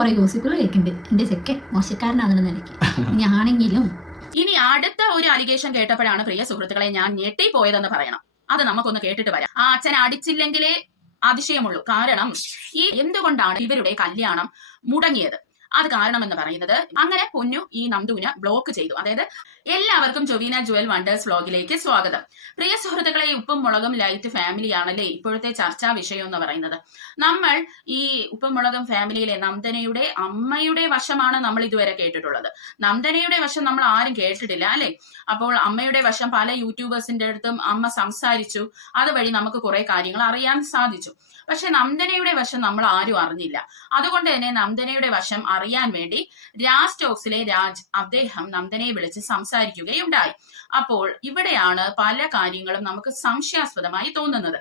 കുറെ ഗോസിപ്പുകൾ കേൾക്കുന്നുണ്ട്. എന്റെ ചെക്കൻ മോശക്കാരനാണെന്ന് നിലയ്ക്ക് ഞാനെങ്കിലും. ഇനി അടുത്ത ഒരു അലിഗേഷൻ കേട്ടപ്പോഴാണ് പ്രിയ സുഹൃത്തുക്കളെ ഞാൻ ഞെട്ടിപ്പോയതെന്ന് പറയണം. അത് നമുക്കൊന്ന് കേട്ടിട്ട് വരാം. ആ അച്ഛൻ അടിച്ചില്ലെങ്കിലേ അതിശയമുള്ളൂ. കാരണം ഈ എന്തുകൊണ്ടാണ് ഇവരുടെ കല്യാണം മുടങ്ങിയത്? അത് കാരണമെന്ന് പറയുന്നത്, അങ്ങനെ പൊന്നു ഈ നന്ദുവിനെ ബ്ലോക്ക് ചെയ്തു. അതായത് എല്ലാവർക്കും ജൊവീന ജുവൽ വണ്ടേഴ്സ് വ്ലോഗിലേക്ക് സ്വാഗതം. പ്രിയ സുഹൃത്തുക്കളെ, ഉപ്പും മുളകും ലൈറ്റ് ഫാമിലി ആണല്ലേ ഇപ്പോഴത്തെ ചർച്ചാ വിഷയം എന്ന് പറയുന്നത്. നമ്മൾ ഈ ഉപ്പും മുളകും ഫാമിലിയിലെ നന്ദനയുടെ അമ്മയുടെ വശമാണ് നമ്മൾ ഇതുവരെ കേട്ടിട്ടുള്ളത്. നന്ദനയുടെ വശം നമ്മൾ ആരും കേട്ടിട്ടില്ല അല്ലെ? അപ്പോൾ അമ്മയുടെ വശം പല യൂട്യൂബേഴ്സിന്റെ അടുത്തും അമ്മ സംസാരിച്ചു. അതുവഴി നമുക്ക് കുറെ കാര്യങ്ങൾ അറിയാൻ സാധിച്ചു. പക്ഷെ നന്ദനയുടെ വശം നമ്മൾ ആരും അറിഞ്ഞില്ല. അതുകൊണ്ട് തന്നെ നന്ദനയുടെ വശം അറിയാൻ വേണ്ടി രാജ് ടോക്സിലെ രാജ് അദ്ദേഹം നന്ദനയെ വിളിച്ച് സംസാരിക്കുകയുണ്ടായി. അപ്പോൾ ഇവിടെയാണ് പല കാര്യങ്ങളും നമുക്ക് സംശയാസ്പദമായി തോന്നുന്നത്.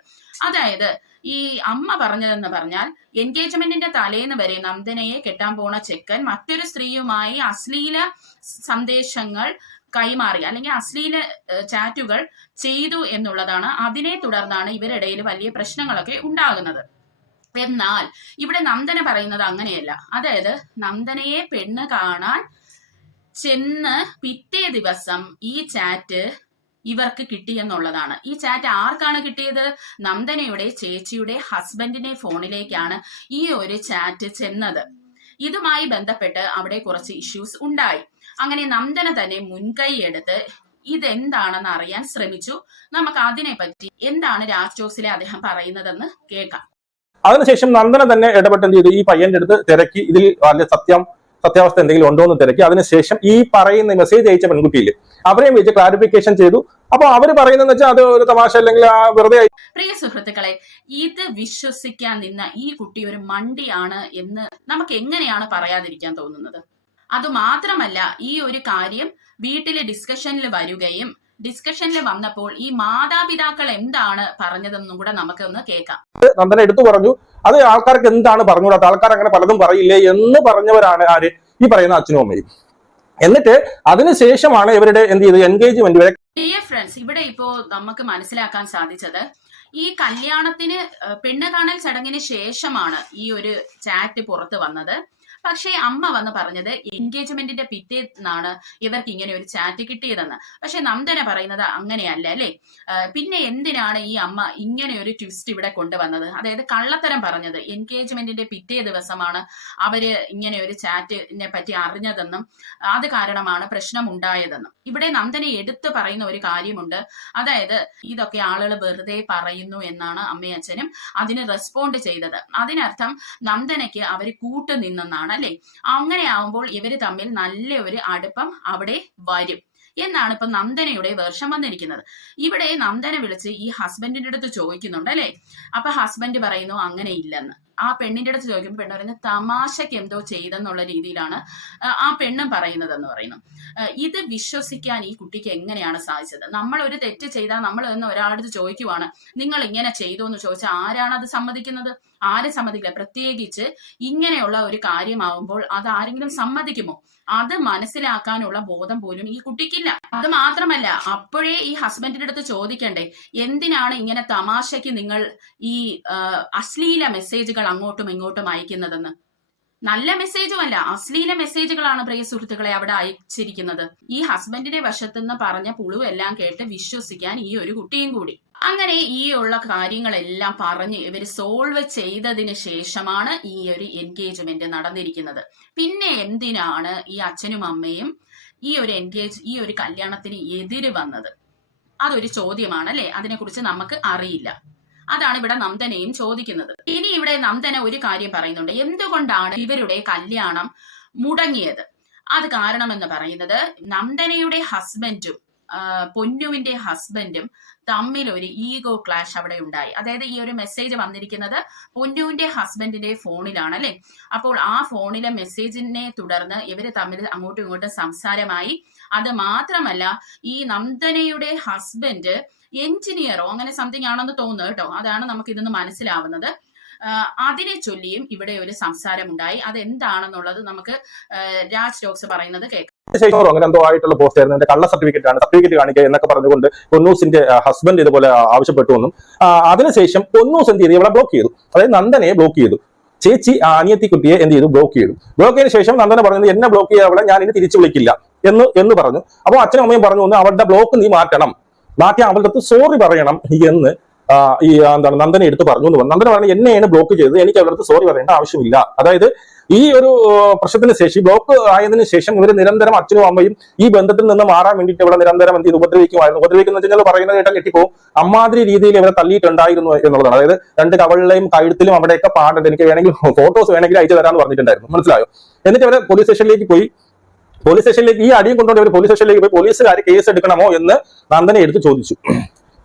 അതായത് ഈ അമ്മ പറഞ്ഞതെന്ന് പറഞ്ഞാൽ, എൻഗേജ്മെന്റിന്റെ തലേന്ന് വരെ നന്ദനയെ കെട്ടാൻ പോണ ചെക്കൻ മറ്റൊരു സ്ത്രീയുമായി അശ്ലീല സന്ദേശങ്ങൾ കൈമാറി അല്ലെങ്കിൽ അശ്ലീല ചാറ്റുകൾ ചെയ്തു എന്നുള്ളതാണ്. അതിനെ തുടർന്നാണ് ഇവരിടയിൽ വലിയ പ്രശ്നങ്ങളൊക്കെ ഉണ്ടാകുന്നത്. എന്നാൽ ഇവിടെ നന്ദന പറയുന്നത് അങ്ങനെയല്ല. അതായത് നന്ദനയെ പെണ്ണ് കാണാൻ ചെന്ന് പിറ്റേ ദിവസം ഈ ചാറ്റ് ഇവർക്ക് കിട്ടിയെന്നുള്ളതാണ്. ഈ ചാറ്റ് ആർക്കാണ് കിട്ടിയത്? നന്ദനയുടെ ചേച്ചിയുടെ ഹസ്ബൻഡിന്റെ ഫോണിലേക്കാണ് ഈ ഒരു ചാറ്റ് ചെന്നത്. ഇതുമായി ബന്ധപ്പെട്ട് അവിടെ കുറച്ച് ഇഷ്യൂസ് ഉണ്ടായി. അങ്ങനെ നന്ദന തന്നെ മുൻകൈ എടുത്ത് ഇതെന്താണെന്ന് അറിയാൻ ശ്രമിച്ചു. നമുക്ക് അതിനെപ്പറ്റി എന്താണ് രാജ് ടോക്സിലെ അദ്ദേഹം പറയുന്നതെന്ന് കേൾക്കാം. അതിനുശേഷം നന്ദന തന്നെ ഇടപെട്ട് എന്ത് ചെയ്തു? ഈ പയ്യന്റെ അടുത്ത് തിരക്കി, ഇതിൽ വല്ല സത്യാവസ്ഥ എന്തെങ്കിലും ഉണ്ടോ എന്ന് തിരക്കി. അതിനുശേഷം ഈ പറയുന്ന മെസ്സേജ് അയച്ച പെൺകുട്ടിയില്ലേ, അവരെയും വെച്ച് ക്ലാരിഫിക്കേഷൻ ചെയ്തു. അപ്പൊ അവര് പറയുന്നതെന്ന് വെച്ചാൽ അത് ഒരു തമാശ അല്ലെങ്കിൽ വെറുതെ. പ്രിയ സുഹൃത്തുക്കളെ, ഇത് വിശ്വസിക്കാൻ നിന്ന ഈ കുട്ടി ഒരു മണ്ടിയാണ് എന്ന് നമുക്ക് എങ്ങനെയാണ് പറയാതിരിക്കാൻ തോന്നുന്നത്? അതുമാത്രമല്ല, ഈ ഒരു കാര്യം വീട്ടിലെ ഡിസ്കഷനിൽ വരികയും ഡിസ്കഷനിൽ വന്നപ്പോൾ ഈ മാതാപിതാക്കൾ എന്താണ് പറഞ്ഞതെന്നും കൂടെ നമുക്കൊന്ന് കേൾക്കാം. നന്ദന എടുത്തു പറഞ്ഞു, അത് ആൾക്കാർക്ക് എന്താണ് പറഞ്ഞുകൂടാത്ത, ആൾക്കാർ അങ്ങനെ പലതും പറയില്ലേ എന്ന് പറഞ്ഞവരാണ് ആര്? ഈ പറയുന്ന അച്ഛനും അമ്മയും. എന്നിട്ട് അതിനുശേഷമാണ് ഇവരുടെ എന്ത് ചെയ്ത് എൻഗേജ്മെന്റ് വരെ. ഡിയർ ഫ്രണ്ട്സ്, ഇവിടെ ഇപ്പോ നമുക്ക് മനസ്സിലാക്കാൻ സാധിച്ചത്, ഈ കല്യാണത്തിന് പെണ്ണ് കാണൽ ചടങ്ങിന് ശേഷമാണ് ഈ ഒരു ചാറ്റ് പുറത്ത് വന്നത്. പക്ഷേ അമ്മ വന്ന് പറഞ്ഞത് എൻഗേജ്മെന്റിന്റെ പിറ്റേന്നാണ് ഇവർക്ക് ഇങ്ങനെ ഒരു ചാറ്റ് കിട്ടിയതെന്ന്. പക്ഷെ നന്ദന പറയുന്നത് അങ്ങനെയല്ല അല്ലെ? പിന്നെ എന്തിനാണ് ഈ അമ്മ ഇങ്ങനെ ഒരു ട്വിസ്റ്റ് ഇവിടെ കൊണ്ടുവന്നത്? അതായത് കള്ളത്തരം പറഞ്ഞത് എൻഗേജ്മെന്റിന്റെ പിറ്റേ ദിവസമാണ് അവര് ഇങ്ങനെ ഒരു ചാറ്റിനെ പറ്റി അറിഞ്ഞതെന്നും അത് കാരണമാണ് പ്രശ്നം ഉണ്ടായതെന്നും. ഇവിടെ നന്ദന എടുത്തു പറയുന്ന ഒരു കാര്യമുണ്ട്. അതായത് ഇതൊക്കെ ആളുകൾ വെറുതെ പറയുന്നു എന്നാണ് അമ്മയച്ഛനും അതിന് റെസ്പോണ്ട് ചെയ്തത്. അതിനർത്ഥം നന്ദനയ്ക്ക് അവര് കൂട്ടുനിന്നെന്നാണ് അല്ലെ? അങ്ങനെ ആവുമ്പോൾ ഇവര് തമ്മിൽ നല്ല ഒരു അടുപ്പം അവിടെ വരും എന്നാണ് ഇപ്പൊ നന്ദനയുടെ വേർഷൻ വന്നിരിക്കുന്നത്. ഇവിടെ നന്ദന വിളിച്ച് ഈ ഹസ്ബൻഡിന്റെ അടുത്ത് ചോദിക്കുന്നുണ്ട് അല്ലെ? അപ്പൊ ഹസ്ബൻഡ് പറയുന്നു അങ്ങനെ ഇല്ലെന്ന്. ആ പെണ്ണിന്റെ അടുത്ത് ചോദിക്കുമ്പോൾ പെണ്ണ് പറയുന്നത് തമാശയ്ക്ക് എന്തോ ചെയ്തെന്നുള്ള രീതിയിലാണ് ആ പെണ്ണും പറയുന്നതെന്ന് പറയുന്നു. ഇത് വിശ്വസിക്കാൻ ഈ കുട്ടിക്ക് എങ്ങനെയാണ് സാധിച്ചത്? നമ്മൾ ഒരു തെറ്റ് ചെയ്താൽ നമ്മൾ എന്ന് ഒരാളടുത്ത് ചോദിക്കുവാണ്, നിങ്ങൾ ഇങ്ങനെ ചെയ്തു എന്ന് ചോദിച്ചാൽ ആരാണ് അത് സമ്മതിക്കുന്നത്? ആരും സമ്മതിക്കില്ല. പ്രത്യേകിച്ച് ഇങ്ങനെയുള്ള ഒരു കാര്യമാവുമ്പോൾ അത് ആരെങ്കിലും സമ്മതിക്കുമോ? അത് മനസ്സിലാക്കാനുള്ള ബോധം പോലും ഈ കുട്ടിക്കില്ല. അത് മാത്രമല്ല, അപ്പോഴേ ഈ ഹസ്ബൻഡിന്റെ അടുത്ത് ചോദിക്കണ്ടേ, എന്തിനാണ് ഇങ്ങനെ തമാശയ്ക്ക് നിങ്ങൾ ഈ അശ്ലീല മെസ്സേജുകൾ അങ്ങോട്ടും ഇങ്ങോട്ടും അയക്കുന്നതെന്ന്? നല്ല മെസ്സേജും അല്ല, അശ്ലീല മെസ്സേജുകളാണ് പ്രിയ സുഹൃത്തുക്കളെ അവിടെ അയച്ചിരിക്കുന്നത്. ഈ ഹസ്ബൻഡിന്റെ വശത്തുനിന്ന് പറഞ്ഞ പുളുവെല്ലാം കേട്ട് വിശ്വസിക്കാൻ ഈ ഒരു കുട്ടിയും കൂടി. അങ്ങനെ ഈ ഉള്ള കാര്യങ്ങളെല്ലാം പറഞ്ഞ് ഇവർ സോൾവ് ചെയ്തതിന് ശേഷമാണ് ഈ ഒരു എൻഗേജ്മെന്റ് നടന്നിരിക്കുന്നത്. പിന്നെ എന്തിനാണ് ഈ അച്ഛനും അമ്മയും ഈ ഒരു കല്യാണത്തിന് എതിര് വന്നത്? അതൊരു ചോദ്യമാണ് അല്ലെ? അതിനെക്കുറിച്ച് നമുക്ക് അറിയില്ല. അതാണ് ഇവിടെ നന്ദനയും ചോദിക്കുന്നത്. ഇനി ഇവിടെ നന്ദന ഒരു കാര്യം പറയുന്നുണ്ട്, എന്തുകൊണ്ടാണ് ഇവരുടെ കല്യാണം മുടങ്ങിയത്? അത് കാരണമെന്ന് പറയുന്നത്, നന്ദനയുടെ ഹസ്ബൻഡും പൊന്നുവിന്റെ ഹസ്ബൻഡും തമ്മിൽ ഒരു ഈഗോ ക്ലാഷ് അവിടെ ഉണ്ടായി. അതായത് ഈ ഒരു മെസ്സേജ് വന്നിരിക്കുന്നത് പൊന്നുവിന്റെ ഹസ്ബൻഡിന്റെ ഫോണിലാണ് അല്ലെ? അപ്പോൾ ആ ഫോണിലെ മെസ്സേജിനെ തുടർന്ന് ഇവര് തമ്മിൽ അങ്ങോട്ടും ഇങ്ങോട്ടും സംസാരമായി. അത് മാത്രമല്ല, ഈ നന്ദനയുടെ ഹസ്ബൻഡ് എഞ്ചിനീയറോ അങ്ങനെ സംതിങ് ആണെന്ന് തോന്നുന്നു കേട്ടോ. അതാണ് നമുക്ക് ഇതൊന്ന് മനസ്സിലാവുന്നത്. അതിനെ ചൊല്ലിയും ഇവിടെ ഒരു സംസാരം ഉണ്ടായി. അതെന്താണെന്നുള്ളത് നമുക്ക് രാജ് ടോക്സ് പറയുന്നത് കേൾക്കാം. അങ്ങനെ എന്തോ ആയിട്ടുള്ള പോസ്റ്റ് ആയിരുന്നു. എന്റെ കള്ള സർട്ടിഫിക്കറ്റ് കാണിക്കുക എന്നൊക്കെ പറഞ്ഞുകൊണ്ട് പൊന്നൂസിന്റെ ഹസ്ബൻഡ് ഇതുപോലെ ആവശ്യപ്പെട്ടു എന്നും അതിനുശേഷം പൊന്നൂസ് എന്ത് ചെയ്തു? ഇവിടെ ബ്ലോക്ക് ചെയ്തു. അതായത് നന്ദനയെ ബ്ലോക്ക് ചെയ്തു. ചേച്ചി അനിയത്തിക്കുട്ടിയെ എന്ത് ചെയ്തു, ബ്ലോക്ക് ചെയ്തു. ബ്ലോക്ക് ചെയ്തതിനു ശേഷം നന്ദന പറഞ്ഞത് എന്നെ ബ്ലോക്ക് ചെയ്തവളെ ഞാൻ ഇനി തിരിച്ചു വിളിക്കില്ല എന്ന് പറഞ്ഞു. അപ്പോൾ അച്ഛനും അമ്മയും പറഞ്ഞു, ഒന്ന് അവളുടെ ബ്ലോക്ക് നീ മാറ്റി അവളുടെ അടുത്ത് സോറി പറയണം എന്ന് നന്ദന എടുത്ത് പറഞ്ഞു എന്ന് പറഞ്ഞു. നന്ദന പറഞ്ഞു എന്നെയാണ് ബ്ലോക്ക് ചെയ്തത്, എനിക്ക് അവരുടെ അടുത്ത് സോറി പറയേണ്ട ആവശ്യമില്ല. അതായത് ഈ ഒരു പ്രശ്നത്തിന് ശേഷം, ബ്ലോക്ക് ആയതിനു ശേഷം ഇവർ നിരന്തരം അച്ഛനും അമ്മയും ഈ ബന്ധത്തിൽ നിന്ന് മാറാൻ വേണ്ടിയിട്ട് ഇവിടെ നിരന്തരം എന്ത് ചെയ്ത് ഉപദ്രവിക്കുന്ന വെച്ചാൽ പറയുന്നത് കേട്ടാൽ കെട്ടിപ്പോവും. അമ്മാതിരി രീതിയിൽ ഇവരെ തള്ളിയിട്ടുണ്ടായിരുന്നു എന്നുള്ളതാണ്. അതായത് രണ്ട് കവളിലെയും കഴുത്തിലും അവിടെയൊക്കെ പാടുണ്ട്. എനിക്ക് വേണമെങ്കിൽ ഫോട്ടോസ് വേണമെങ്കിൽ അയച്ചു തരാമെന്ന് പറഞ്ഞിട്ടുണ്ടായിരുന്നു, മനസ്സിലായോ? എന്നിട്ട് അവരെ പോലീസ് സ്റ്റേഷനിലേക്ക് പോയി. പോലീസ് സ്റ്റേഷനിലേക്ക് ഈ അടിയും കൊണ്ടുകൊണ്ട് ഇവർ പോലീസ് സ്റ്റേഷനിലേക്ക് പോയി പോലീസുകാർ കേസ് എടുക്കണമോ എന്ന് നന്ദനെ എടുത്ത് ചോദിച്ചു.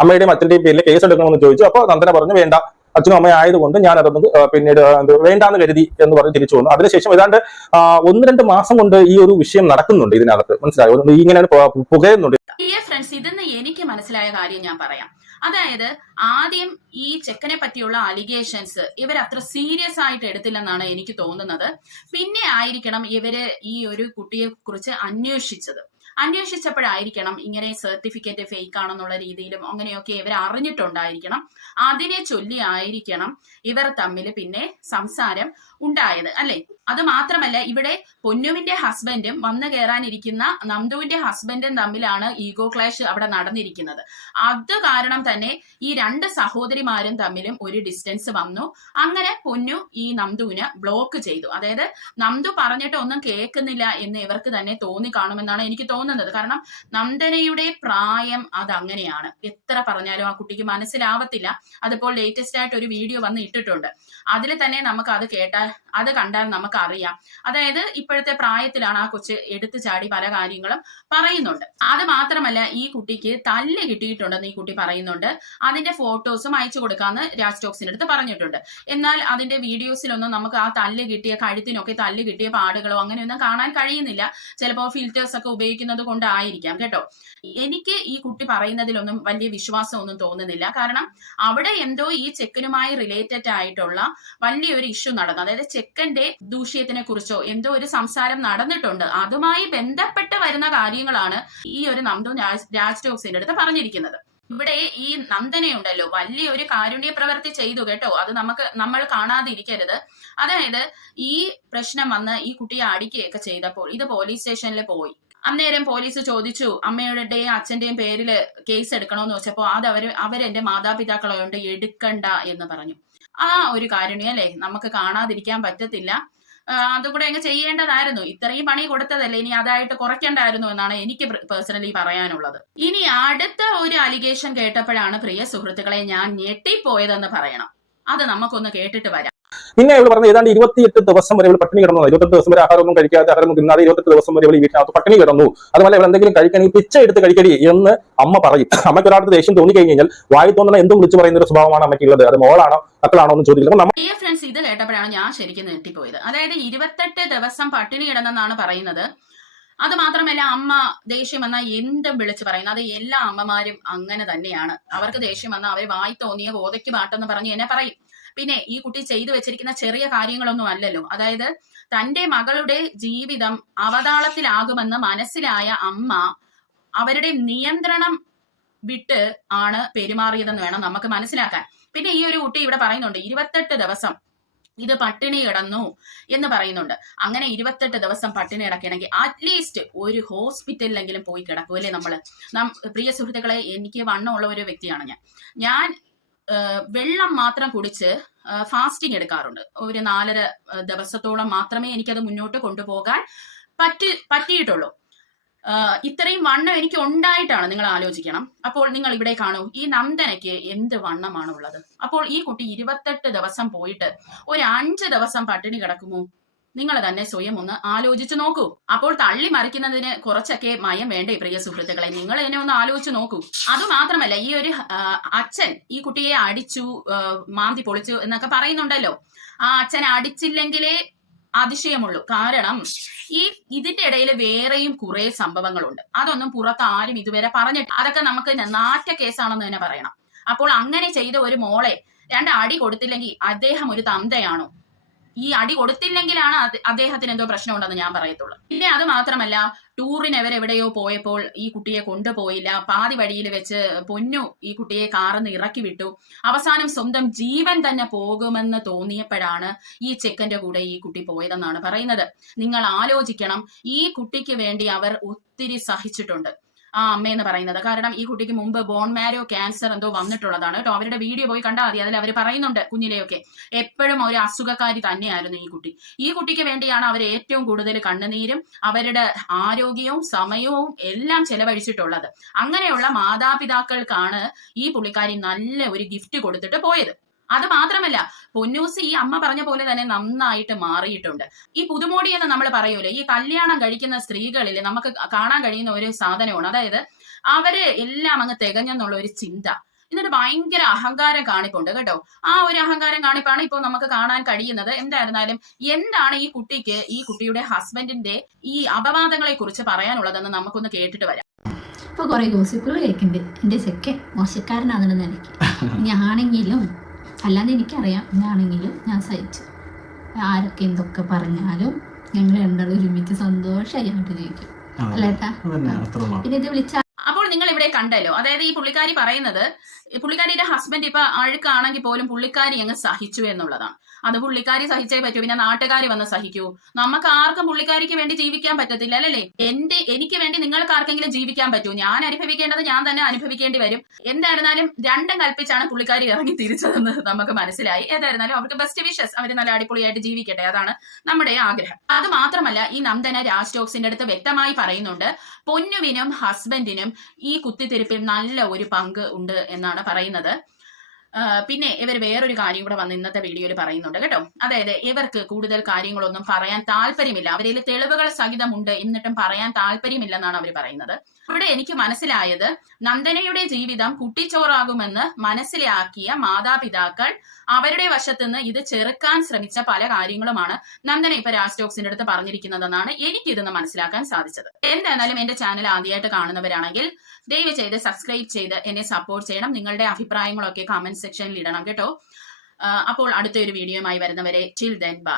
അമ്മയുടെയും അച്ഛന്റെയും പേരിൽ കേസ് എടുക്കണമെന്ന് ചോദിച്ചു. അപ്പോൾ നന്ദന പറഞ്ഞു വേണ്ട, അച്ഛനും അമ്മയും ആയതുകൊണ്ട് ഞാൻ അതൊന്ന് പിന്നീട് വേണ്ടാന്ന് കരുതി എന്ന് പറഞ്ഞ് തിരിച്ചു വന്നു. അതിനുശേഷം ഏതാണ്ട് 1-2 മാസം കൊണ്ട് ഈ ഒരു വിഷയം നടക്കുന്നുണ്ട് ഇതിനകത്ത്, മനസ്സിലായോ? ഇങ്ങനെ പുകയുന്നുണ്ട്. ഫ്രണ്ട്സ്, ഇതെന്ന് എനിക്ക് മനസ്സിലായ കാര്യം ഞാൻ പറയാം. അതായത് ആദ്യം ഈ ചെക്കനെ പറ്റിയുള്ള അലിഗേഷൻസ് ഇവർ അത്ര സീരിയസ് ആയിട്ട് എടുത്തില്ലെന്നാണ് എനിക്ക് തോന്നുന്നത്. പിന്നെ ആയിരിക്കണം ഇവര് ഈ ഒരു കുട്ടിയെ കുറിച്ച് അന്വേഷിച്ചപ്പോഴായിരിക്കണം ഇങ്ങനെ സർട്ടിഫിക്കറ്റ് ഫേക്ക് ആണെന്നുള്ള രീതിയിലും അങ്ങനെയൊക്കെ ഇവർ അറിഞ്ഞിട്ടുണ്ടായിരിക്കണം. അതിനെ ചൊല്ലി ആയിരിക്കണം ഇവർ തമ്മിൽ പിന്നെ സംസാരം ഉണ്ടായത്, അല്ലെ? അത് മാത്രമല്ല, ഇവിടെ പൊന്നുവിന്റെ ഹസ്ബൻഡും വന്നു കയറാനിരിക്കുന്ന നന്ദുവിന്റെ ഹസ്ബൻഡും തമ്മിലാണ് ഈഗോ ക്ലാഷ് അവിടെ നടന്നിരിക്കുന്നത്. അത് കാരണം തന്നെ ഈ 2 സഹോദരിമാരും തമ്മിലും ഒരു ഡിസ്റ്റൻസ് വന്നു. അങ്ങനെ പൊന്നു ഈ നന്ദുവിനെ ബ്ലോക്ക് ചെയ്തു. അതായത് നന്ദു പറഞ്ഞിട്ട് ഒന്നും കേൾക്കുന്നില്ല എന്ന് ഇവർക്ക് തന്നെ തോന്നി കാണുമെന്നാണ് എനിക്ക് തോന്നുന്നത്. കാരണം നന്ദനയുടെ പ്രായം അതങ്ങനെയാണ്, എത്ര പറഞ്ഞാലും ആ കുട്ടിക്ക് മനസ്സിലാവത്തില്ല. അതിപ്പോൾ ലേറ്റസ്റ്റ് ആയിട്ട് ഒരു വീഡിയോ വന്ന് ഇട്ടിട്ടുണ്ട്. അതിൽ തന്നെ നമുക്ക് അത് കണ്ടാൽ നമുക്ക് അറിയാം. അതായത് ഇപ്പോഴത്തെ പ്രായത്തിലാണ് ആ കൊച്ച് എടുത്തു ചാടി പല കാര്യങ്ങളും പറയുന്നുണ്ട്. അത് മാത്രമല്ല, ഈ കുട്ടിക്ക് തല്ല് കിട്ടിയിട്ടുണ്ടെന്ന് ഈ കുട്ടി പറയുന്നുണ്ട്. അതിന്റെ ഫോട്ടോസും അയച്ചു കൊടുക്കാന്ന് രാജ് ടോക്സിന്റെ അടുത്ത് പറഞ്ഞിട്ടുണ്ട്. എന്നാൽ അതിന്റെ വീഡിയോസിലൊന്നും നമുക്ക് ആ തല്ല് കിട്ടിയ കഴുത്തിനൊക്കെ തല്ല് കിട്ടിയ പാടുകളോ അങ്ങനെയൊന്നും കാണാൻ കഴിയുന്നില്ല. ചിലപ്പോൾ ഫിൽറ്റേഴ്സ് ഒക്കെ ഉപയോഗിക്കുന്നത് കൊണ്ടായിരിക്കാം കേട്ടോ. എനിക്ക് ഈ കുട്ടി പറയുന്നതിലൊന്നും വലിയ വിശ്വാസമൊന്നും തോന്നുന്നില്ല. കാരണം അവിടെ എന്തോ ഈ ചെക്കനുമായി റിലേറ്റഡ് ആയിട്ടുള്ള വലിയൊരു ഇഷ്യൂ നടന്നു. അതായത് ചെക്കന്റെ ദൂഷ്യത്തിനെ കുറിച്ചോ എന്തോ ഒരു സംസാരം നടന്നിട്ടുണ്ട്. അതുമായി ബന്ധപ്പെട്ട് വരുന്ന കാര്യങ്ങളാണ് ഈ ഒരു നന്ദു രാജ് ടോക്സിന്റെ അടുത്ത് പറഞ്ഞിരിക്കുന്നത്. ഇവിടെ ഈ നന്ദനയുണ്ടല്ലോ വലിയൊരു കാരുണ്യ പ്രവൃത്തി ചെയ്തു കേട്ടോ. അത് നമ്മൾ കാണാതിരിക്കരുത്. അതായത് ഈ പ്രശ്നം വന്ന് ഈ കുട്ടിയെ അടിക്കുകയൊക്കെ ചെയ്തപ്പോൾ ഇത് പോലീസ് സ്റ്റേഷനിൽ പോയി. അന്നേരം പോലീസ് ചോദിച്ചു അമ്മയുടെയും അച്ഛന്റെയും പേരില് കേസ് എടുക്കണോന്ന് വെച്ചപ്പോ അത് അവരെന്റെ മാതാപിതാക്കളോണ്ട് എടുക്കണ്ട എന്ന് പറഞ്ഞു. ആ ഒരു കാരുണ്യം അല്ലേ നമുക്ക് കാണാതിരിക്കാൻ പറ്റത്തില്ല. അതുകൂടെ അങ്ങ് ചെയ്യേണ്ടതായിരുന്നു. ഇത്രയും പണി കൊടുത്തതല്ലേ, ഇനി അതായിട്ട് കുറയ്ക്കേണ്ടായിരുന്നു എന്നാണ് എനിക്ക് പേഴ്സണലി പറയാനുള്ളത്. ഇനി അടുത്ത ഒരു അലിഗേഷൻ കേട്ടപ്പോഴാണ് പ്രിയ സുഹൃത്തുക്കളെ ഞാൻ ഞെട്ടിപ്പോയതെന്ന് പറയണം. അത് നമുക്കൊന്ന് കേട്ടിട്ട് വരാം. പിന്നെ ഇവർ പറഞ്ഞ ഏതാണ്ട് 28 ദിവസം വരെ ഇവർ പട്ടിണി കിടന്നു. 28 ദിവസം വരെ ആഹാരമൊന്നും കഴിക്കാതെ ആഹാരം തിന്നാതെ 28 ദിവസം വരെ ഇവർ വീട്ടിനകത്ത് പട്ടിണി കിടന്നു. അതുപോലെ ഇവർ എന്തെങ്കിലും കഴിക്കണമെങ്കിൽ പിച്ച എടുത്ത് കഴിക്കടി എന്ന് അമ്മ പറയും. അമ്മയ്ക്ക് ഒരാൾക്ക് ദേഷ്യം തോന്നി കഴിഞ്ഞാൽ വായി തോന്നുന്ന എന്തും വിളിച്ചു പറയുന്ന ഒരു സ്വഭാവമാണ് അമ്മയ്ക്കുള്ളത്. അത് മോളാണോ മക്കളാണോ എന്ന് ചോദിക്കില്ല. ഫ്രണ്ട്സ്, ഇത് കേട്ടപ്പോഴാണ് ഞാൻ ശരിക്കും ഞെട്ടിപ്പോയത്. അതായത് 28 ദിവസം പട്ടിണി കിടന്നെന്നാണ് പറയുന്നത്. അത് മാത്രമല്ല, അമ്മ ദേഷ്യം വന്നാൽ എന്തും വിളിച്ചു പറയുന്നത്. അത് എല്ലാ അമ്മമാരും അങ്ങനെ തന്നെയാണ്. അവർക്ക് ദേഷ്യം വന്നാൽ അവർ വായി തോന്നിയ കോതയ്ക്ക് പാട്ടെന്ന് പറഞ്ഞ് എന്നെ പറയും. പിന്നെ ഈ കുട്ടി ചെയ്തു വെച്ചിരിക്കുന്ന ചെറിയ കാര്യങ്ങളൊന്നും അല്ലല്ലോ. അതായത് തന്റെ മകളുടെ ജീവിതം അവതാളത്തിലാകുമെന്ന് മനസ്സിലായ അമ്മ അവരുടെ നിയന്ത്രണം വിട്ട് ആണ് പെരുമാറിയതെന്ന് വേണം നമുക്ക് മനസ്സിലാക്കാൻ. പിന്നെ ഈ ഒരു കുട്ടി ഇവിടെ പറയുന്നുണ്ട് 28 ദിവസം ഇത് പട്ടിണി കിടന്നു എന്ന് പറയുന്നുണ്ട്. അങ്ങനെ 28 ദിവസം പട്ടിണി കിടക്കണമെങ്കിൽ അറ്റ്ലീസ്റ്റ് ഒരു ഹോസ്പിറ്റലിലെങ്കിലും പോയി കിടക്കൂല്ലേ നമ്മള്. പ്രിയ സുഹൃത്തുക്കളെ, എനിക്ക് വണ്ണമുള്ള ഒരു വ്യക്തിയാണ് ഞാൻ വെള്ളം മാത്രം കുടിച്ച് ഫാസ്റ്റിംഗ് എടുക്കാറുണ്ട്. ഒരു 4.5 ദിവസത്തോളം മാത്രമേ എനിക്കത് മുന്നോട്ട് കൊണ്ടുപോകാൻ പറ്റിയിട്ടുള്ളൂ. ഇത്രയും വണ്ണം എനിക്ക് ഉണ്ടായിട്ടാണ്, നിങ്ങൾ ആലോചിക്കണം. അപ്പോൾ നിങ്ങൾ ഇവിടെ കാണൂ, ഈ നന്ദനയ്ക്ക് എന്ത് വണ്ണമാണ് ഉള്ളത്. അപ്പോൾ ഈ കുട്ടി 28 ദിവസം പോയിട്ട് ഒരു 5 ദിവസം പട്ടിണി കിടക്കുമോ? നിങ്ങൾ തന്നെ സ്വയം ഒന്ന് ആലോചിച്ചു നോക്കൂ. അപ്പോൾ തള്ളി മറിക്കുന്നതിന് കുറച്ചൊക്കെ മയം വേണ്ടേ പ്രിയ സുഹൃത്തുക്കളെ? നിങ്ങൾ എന്നെ ഒന്ന് ആലോചിച്ച് നോക്കൂ. അതുമാത്രമല്ല, ഈ ഒരു അച്ഛൻ ഈ കുട്ടിയെ അടിച്ചു, മാന്തി പൊളിച്ചു എന്നൊക്കെ പറയുന്നുണ്ടല്ലോ. ആ അച്ഛൻ അടിച്ചില്ലെങ്കിലേ അതിശയമുള്ളൂ. കാരണം ഇതിന്റെ ഇടയിൽ വേറെയും കുറെ സംഭവങ്ങളുണ്ട്. അതൊന്നും പുറത്ത് ആരും ഇതുവരെ പറഞ്ഞിട്ട്, അതൊക്കെ നമുക്ക് നാറ്റ കേസാണെന്ന് തന്നെ പറയണം. അപ്പോൾ അങ്ങനെ ചെയ്ത ഒരു മോളെ 2 അടി കൊടുത്തില്ലെങ്കിൽ അദ്ദേഹം ഒരു തന്തയാണോ? ഈ അടി കൊടുത്തില്ലെങ്കിലാണ് അദ്ദേഹത്തിന് എന്തോ പ്രശ്നമുണ്ടെന്ന് ഞാൻ പറയത്തുള്ളൂ. പിന്നെ അത് മാത്രമല്ല, ടൂറിന് അവരെവിടെയോ പോയപ്പോൾ ഈ കുട്ടിയെ കൊണ്ടുപോയില്ല. പാതി വഴിയിൽ വെച്ച് പൊന്നു ഈ കുട്ടിയെ കാറിന്ന് ഇറക്കി വിട്ടു. അവസാനം സ്വന്തം ജീവൻ തന്നെ പോകുമെന്ന് തോന്നിയപ്പോഴാണ് ഈ ചെക്കന്റെ കൂടെ ഈ കുട്ടി പോയതെന്നാണ് പറയുന്നത്. നിങ്ങൾ ആലോചിക്കണം, ഈ കുട്ടിക്ക് വേണ്ടി അവർ ഒത്തിരി സഹിച്ചിട്ടുണ്ട് ആ അമ്മയെന്ന് പറയുന്നത്. കാരണം ഈ കുട്ടിക്ക് മുമ്പ് ബോൺ മാരോ ക്യാൻസർ എന്തോ വന്നിട്ടുള്ളതാണ് കേട്ടോ. അവരുടെ വീഡിയോ പോയി കണ്ടാൽ മതി, അതിൽ അവർ പറയുന്നുണ്ട് കുഞ്ഞിലെയൊക്കെ എപ്പോഴും ഒരു അസുഖക്കാരി തന്നെയായിരുന്നു ഈ കുട്ടി. ഈ കുട്ടിക്ക് വേണ്ടിയാണ് അവർ ഏറ്റവും കൂടുതൽ കണ്ണുനീരും അവരുടെ ആരോഗ്യവും സമയവും എല്ലാം ചെലവഴിച്ചിട്ടുള്ളത്. അങ്ങനെയുള്ള മാതാപിതാക്കൾക്കാണ് ഈ പുള്ളിക്കാരി നല്ല ഒരു ഗിഫ്റ്റ് കൊടുത്തിട്ട് പോയത്. അത് മാത്രമല്ല, പൊന്നൂസ് ഈ അമ്മ പറഞ്ഞ പോലെ തന്നെ നന്നായിട്ട് മാറിയിട്ടുണ്ട്. ഈ പുതുമോടി എന്ന് നമ്മൾ പറയൂലേ, ഈ കല്യാണം കഴിക്കുന്ന സ്ത്രീകളിൽ നമുക്ക് കാണാൻ കഴിയുന്ന ഒരു സാധനമാണ്. അതായത് അവര് എല്ലാം അങ്ങ് തികഞ്ഞെന്നുള്ള ഒരു ചിന്ത, എന്നിട്ട് ഭയങ്കര അഹങ്കാരം കാണിപ്പുണ്ട് കേട്ടോ. ആ ഒരു അഹങ്കാരം കാണിപ്പാണ് ഇപ്പോൾ നമുക്ക് കാണാൻ കഴിയുന്നത്. എന്തായിരുന്നാലും എന്താണ് ഈ കുട്ടിക്ക് ഈ കുട്ടിയുടെ ഹസ്ബൻഡിന്റെ ഈ അപവാദങ്ങളെ കുറിച്ച് പറയാനുള്ളതെന്ന് നമുക്കൊന്ന് കേട്ടിട്ട് വരാം. ഇപ്പൊ കുറെ ഗോസിപ്പുകൾ കേൾക്കുന്നുണ്ട്. എന്റെ ചെക്കൻ മോശക്കാരനാണെന്ന് എനിക്ക്. ഞാനെങ്കിലും അല്ലാതെ എനിക്കറിയാം, ഞാനെങ്കിലും ഞാൻ സഹിച്ചു. ആരൊക്കെ എന്തൊക്കെ പറഞ്ഞാലും ഞങ്ങൾ രണ്ടാളും ഒരുമിച്ച് സന്തോഷമായിട്ട് ജീവിക്കും അല്ലേട്ടാ. പിന്നെ ഇത് വിളിച്ച അപ്പോൾ നിങ്ങൾ ഇവിടെ കണ്ടല്ലോ, അതായത് ഈ പുള്ളിക്കാരി പറയുന്നത് പുള്ളിക്കാരിയുടെ ഹസ്ബൻഡ് ഇപ്പൊ അഴുക്കാണെങ്കിൽ പോലും പുള്ളിക്കാരി അങ്ങ് സഹിച്ചു എന്നുള്ളതാണ്. അത് പുള്ളിക്കാരി സഹിച്ചേ പറ്റൂ, പിന്നെ നാട്ടുകാർ വന്ന് സഹിക്കൂ? നമുക്ക് ആർക്കും പുള്ളിക്കാരിക്ക് വേണ്ടി ജീവിക്കാൻ പറ്റത്തില്ല അല്ലേ? എനിക്ക് വേണ്ടി നിങ്ങൾക്ക് ആർക്കെങ്കിലും ജീവിക്കാൻ പറ്റൂ? ഞാൻ അനുഭവിക്കേണ്ടത് ഞാൻ തന്നെ അനുഭവിക്കേണ്ടി വരും. എന്തായിരുന്നാലും രണ്ടും കൽപ്പിച്ചാണ് പുള്ളിക്കാരി ഇറങ്ങി തിരിച്ചതെന്ന് നമുക്ക് മനസ്സിലായി. ഏതായിരുന്നാലും അവർക്ക് ബെസ്റ്റ് വിഷസ്, അവർ നല്ല അടിപൊളിയായിട്ട് ജീവിക്കട്ടെ, അതാണ് നമ്മുടെ ആഗ്രഹം. അത് മാത്രമല്ല, ഈ നന്ദന രാജ് ടോക്സിന്റെ അടുത്ത് വ്യക്തമായി പറയുന്നുണ്ട്, പൊന്നുവിനും ഹസ്ബൻഡിനും ഈ കുത്തിത്തിരിപ്പിൽ നല്ല ഒരു പങ്ക് ഉണ്ട് എന്നാണ് പറയുന്നത്. പിന്നെ ഇവർ വേറൊരു കാര്യം കൂടെ വന്ന് ഇന്നത്തെ വീഡിയോയിൽ പറയുന്നുണ്ട് കേട്ടോ. അതായത് ഇവർക്ക് കൂടുതൽ കാര്യങ്ങളൊന്നും പറയാൻ താല്പര്യമില്ല, അവരിൽ തെളിവുകൾ സഹിതമുണ്ട് എന്നിട്ടും പറയാൻ താല്പര്യമില്ലെന്നാണ് അവർ പറയുന്നത്. ഇവിടെ എനിക്ക് മനസ്സിലായത്, നന്ദനയുടെ ജീവിതം കുട്ടിച്ചോറാകുമെന്ന് മനസ്സിലാക്കിയ മാതാപിതാക്കൾ അവരുടെ വശത്തുനിന്ന് ഇത് ചെറുക്കാൻ ശ്രമിച്ച പല കാര്യങ്ങളുമാണ് നന്ദന ഇപ്പൊ രാജ് ടോക്സിന്റെ അടുത്ത് പറഞ്ഞിരിക്കുന്നതെന്നാണ് എനിക്ക് ഇതെന്ന് മനസ്സിലാക്കാൻ സാധിച്ചത്. എന്തായാലും എന്റെ ചാനൽ ആദ്യമായിട്ട് കാണുന്നവരാണെങ്കിൽ ദയവ് ചെയ്ത് സബ്സ്ക്രൈബ് ചെയ്ത് എന്നെ സപ്പോർട്ട് ചെയ്യണം. നിങ്ങളുടെ അഭിപ്രായങ്ങളൊക്കെ കമന്റ് സെക്ഷനിൽ ഇടണം കേട്ടോ. അപ്പോൾ അടുത്തൊരു വീഡിയോയുമായി വരുന്നവരെ ടിൽ ദെൻ ബൈ.